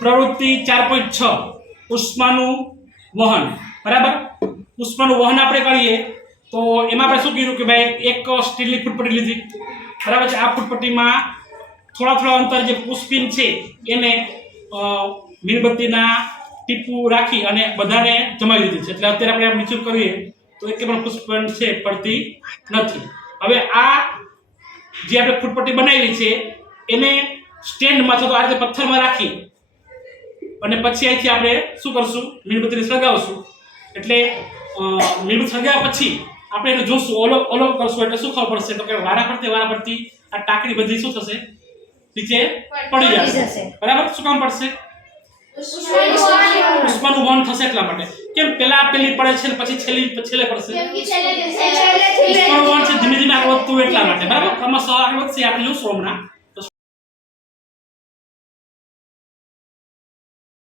પ્રવૃત્તિ ચાર પોઈન્ટ છ ઉષ્માનું વહન. બરાબર? ઉષ્માનું વહન આપણે કરીએ તો એમાં આપણે શું કીધું કે ભાઈ, એક સ્ટીલની ફૂટપટ્ટી લીધી. બરાબર છે? આ ફૂટપટ્ટીમાં થોડા થોડા અંતર જે પુષ્પિન છે, એને મીણબત્તીના ટીપું રાખી અને બધાને જમાવી દીધી છે. એટલે અત્યારે આપણે આમ નીચું કરીએ, તો એક પણ પુષ્પન છે, પડતી નથી. હવે આ જે આપણે ફૂટપટ્ટી બનાવી છે, એને સ્ટેન્ડમાં અથવા તો આ રીતે પથ્થરમાં રાખી અને પછી અહીંથી આપણે શું કરશું? મીણબત્તીને સળગાવશું. એટલે મીણબત્તી સળગાવ્યા પછી આપણે એને જોશું ઓલો ઓલો કરશું એટલે શું ખબર પડશે? તો કે વારા ફરતી વારા ફરતી આ ટાંકડી બધી શું થશે? નીચે પડી જશે. બરાબર? શું કામ પડશે? ઉષ્માનું વહન. થશે એટલા માટે. કેમ? પેલા પેલી પડે છે પછી છેલ્લી છેલ્લે પડશે. ઉષ્માનું વહન છે ધીમે ધીમે આગળ વધતું એટલા માટે. બરાબર? ક્રમશઃ આગળ વધશે આપણે જોશું હમણાં.